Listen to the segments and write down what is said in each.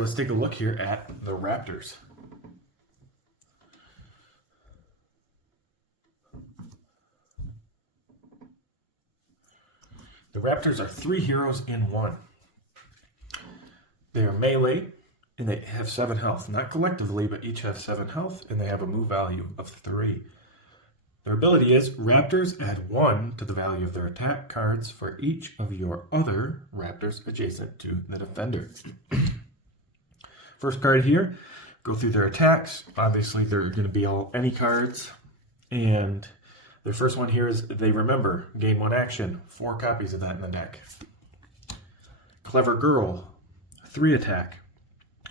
let's take a look here at the Raptors. The Raptors are 3 heroes in 1. They are melee, and they have 7 health. Not collectively, but each have 7 health, and they have a move value of 3. Their ability is, Raptors add 1 to the value of their attack cards for each of your other Raptors adjacent to the defender. First card here, go through their attacks. Obviously, they're going to be any cards, and the first one here is they remember, gain 1 action, 4 copies of that in the deck. Clever Girl, 3 attack,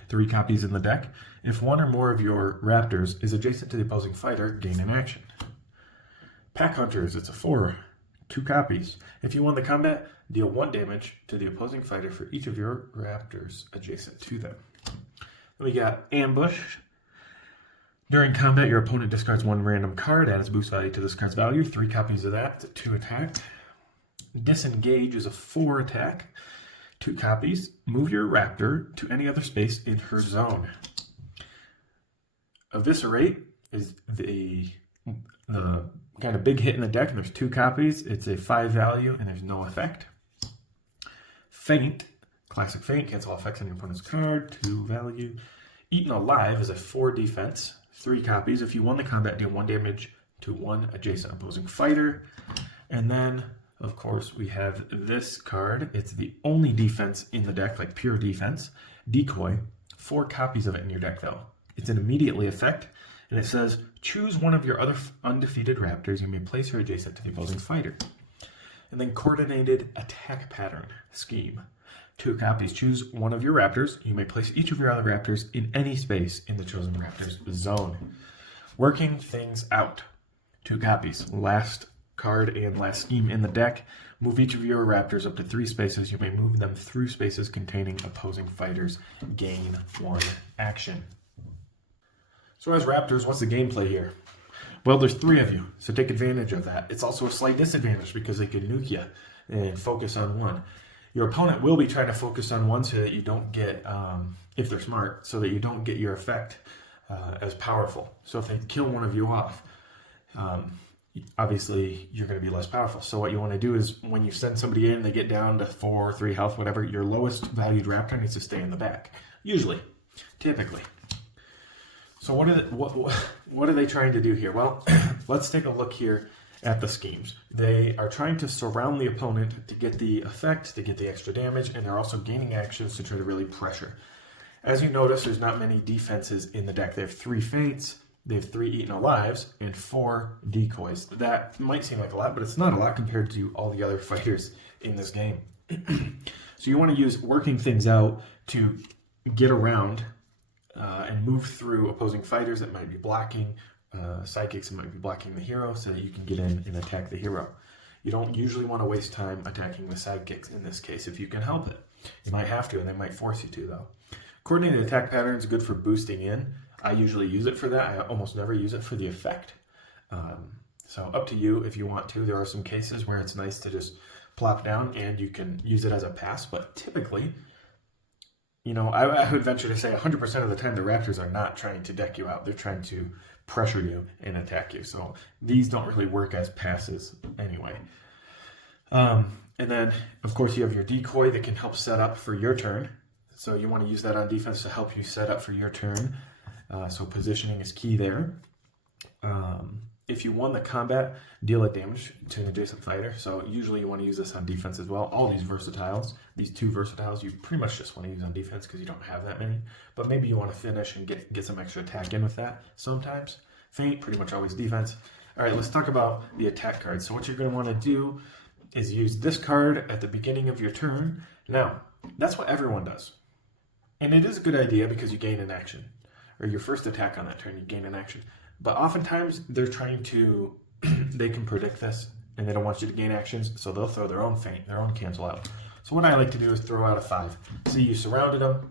3 copies in the deck. If 1 or more of your Raptors is adjacent to the opposing fighter, gain an action. Pack Hunters, it's a 4, 2 copies. If you won the combat, deal 1 damage to the opposing fighter for each of your Raptors adjacent to them. Then we got Ambush. During combat, your opponent discards 1 random card, adds boost value to this card's value, 3 copies of that, it's a 2 attack. Disengage is a 4 attack, 2 copies. Move your Raptor to any other space in her zone. Eviscerate is the kind of big hit in the deck, and there's 2 copies. It's a 5 value, and there's no effect. Feint, classic Feint, cancel all effects on your opponent's card, 2 value. Eaten Alive is a 4 defense, 3 copies. If you won the combat, deal 1 damage to 1 adjacent opposing fighter. And then, of course, we have this card. It's the only defense in the deck, like pure defense. Decoy, 4 copies of it in your deck, though. It's an immediately effect, and it says, choose one of your other undefeated Raptors. You may place her adjacent to the opposing fighter. And then Coordinated Attack Pattern Scheme. 2 copies. Choose one of your Raptors. You may place each of your other Raptors in any space in the chosen Raptor's zone. Working Things Out. 2 copies. Last card and last scheme in the deck. Move each of your Raptors up to 3 spaces. You may move them through spaces containing opposing fighters. Gain 1 action. So as Raptors, what's the gameplay here? Well, there's 3 of you, so take advantage of that. It's also a slight disadvantage because they can nuke you and focus on 1. Your opponent will be trying to focus on 1 so that you don't get, if they're smart, so that you don't get your effect as powerful. So if they kill one of you off, obviously you're going to be less powerful. So what you want to do is when you send somebody in, they get down to 4 or 3 health, whatever, your lowest valued Raptor needs to stay in the back. Usually, typically. So what are they trying to do here? Well, let's take a look here at the schemes. They are trying to surround the opponent to get the effect, to get the extra damage, and they're also gaining actions to try to really pressure. As you notice, there's not many defenses in the deck. They have 3 feints, they have 3 eaten alives, and 4 decoys. That might seem like a lot, but it's not a lot compared to all the other fighters in this game. So you want to use Working Things Out to get around and move through opposing fighters that might be blocking, psychics that might be blocking the hero, so that you can get in and attack the hero. You don't usually want to waste time attacking the sidekicks in this case if you can help it. You might have to, and they might force you to, though. Coordinated attack pattern is good for boosting in. I usually use it for that. I almost never use it for the effect. So up to you if you want to. There are some cases where it's nice to just plop down and you can use it as a pass, but typically, you know, I would venture to say 100% of the time the Raptors are not trying to deck you out. They're trying to pressure you and attack you. So these don't really work as passes anyway. And then, of course, you have your decoy that can help set up for your turn. So you want to use that on defense to help you set up for your turn. So positioning is key there. If you won the combat, deal a damage to an adjacent fighter. So usually you want to use this on defense as well. All these versatiles, these 2 versatiles, you pretty much just want to use on defense because you don't have that many. But maybe you want to finish and get some extra attack in with that sometimes. Feint, pretty much always defense. All right, let's talk about the attack cards. So what you're going to want to do is use this card at the beginning of your turn. Now, that's what everyone does. And it is a good idea because you gain an action. Or your first attack on that turn, you gain an action. But oftentimes, they're trying to, they can predict this, and they don't want you to gain actions, so they'll throw their own feint, their own cancel out. So what I like to do is throw out a 5. See, you surrounded them,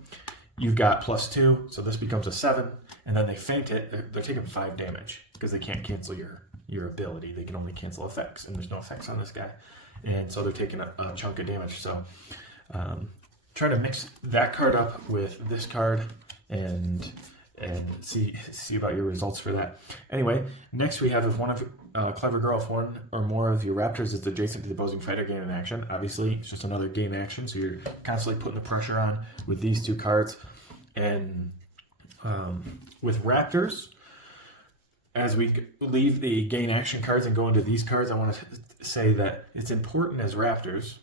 you've got +2, so this becomes a 7, and then they feint it, they're taking 5 damage, because they can't cancel your ability, they can only cancel effects, and there's no effects on this guy. And so they're taking a chunk of damage, so try to mix that card up with this card and see about your results for that. Anyway, next we have if one of Clever Girl, if one or more of your Raptors is adjacent to the opposing fighter, gain an action. Obviously, it's just another game action, so you're constantly putting the pressure on with these two cards. And with Raptors, as we leave the gain action cards and go into these cards, I want to say that it's important as Raptors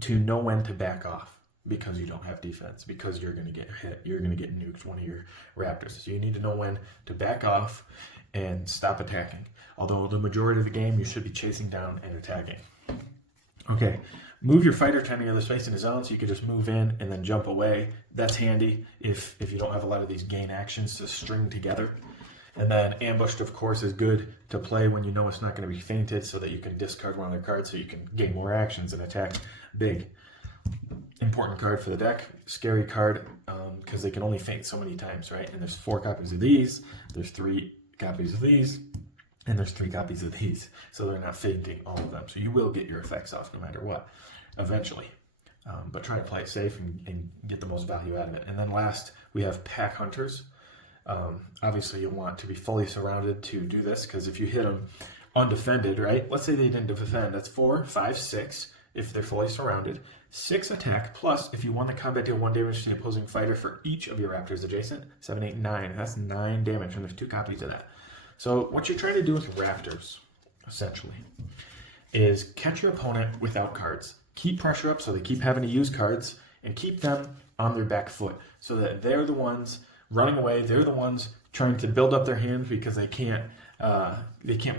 to know when to back off, because you don't have defense, because you're going to get hit, you're going to get nuked, one of your Raptors. So you need to know when to back off and stop attacking. Although the majority of the game, you should be chasing down and attacking. Okay, move your fighter to any other space in the zone, so you can just move in and then jump away. That's handy if you don't have a lot of these gain actions to string together. And then ambushed, of course, is good to play when you know it's not going to be feinted, so that you can discard one of their cards so you can gain more actions and attack big. Important card for the deck. Scary card, because they can only feint so many times, right? And there's 4 copies of these, there's 3 copies of these, and there's 3 copies of these. So they're not feinting all of them. So you will get your effects off no matter what, eventually. But try to play it safe and get the most value out of it. And then last, we have Pack Hunters. Obviously, you want to be fully surrounded to do this, because if you hit them undefended, right? Let's say they didn't defend. That's 4, 5, 6 if they're fully surrounded. 6 attack, plus if you won the combat, deal 1 damage to the opposing fighter for each of your Raptors adjacent. 7, 8, 9. That's 9 damage, and there's 2 copies of that. So what you're trying to do with Raptors, essentially, is catch your opponent without cards. Keep pressure up so they keep having to use cards, and keep them on their back foot so that they're the ones running away. They're the ones trying to build up their hand because they can't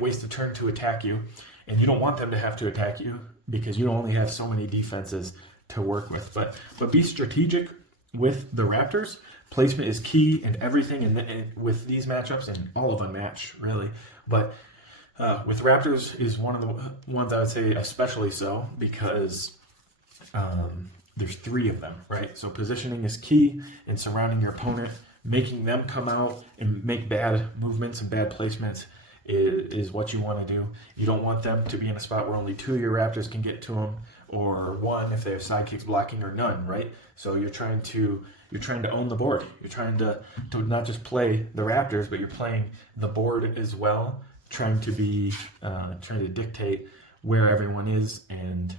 waste a turn to attack you. And you don't want them to have to attack you because you only have so many defenses to work with. But be strategic with the Raptors. Placement is key in everything, and with these matchups and all of Unmatched, really. But with Raptors is one of the ones I would say especially so, because there's 3 of them, right? So positioning is key in surrounding your opponent, making them come out and make bad movements and bad placements is what you want to do. You don't want them to be in a spot where only 2 of your Raptors can get to them, or 1 if they have sidekicks blocking, or none, right? So you're trying to own the board. You're trying to not just play the Raptors, but you're playing the board as well, trying to dictate where everyone is, and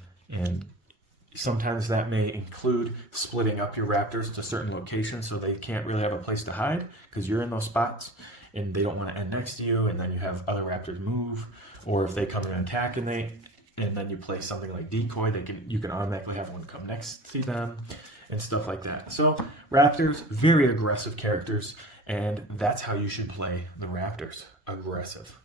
sometimes that may include splitting up your Raptors to certain locations so they can't really have a place to hide because you're in those spots and they don't want to end next to you, and then you have other Raptors move, or if they come in and attack and then you play something like decoy, you can automatically have one come next to them and stuff like that. So Raptors, very aggressive characters, and that's how you should play the Raptors, aggressive.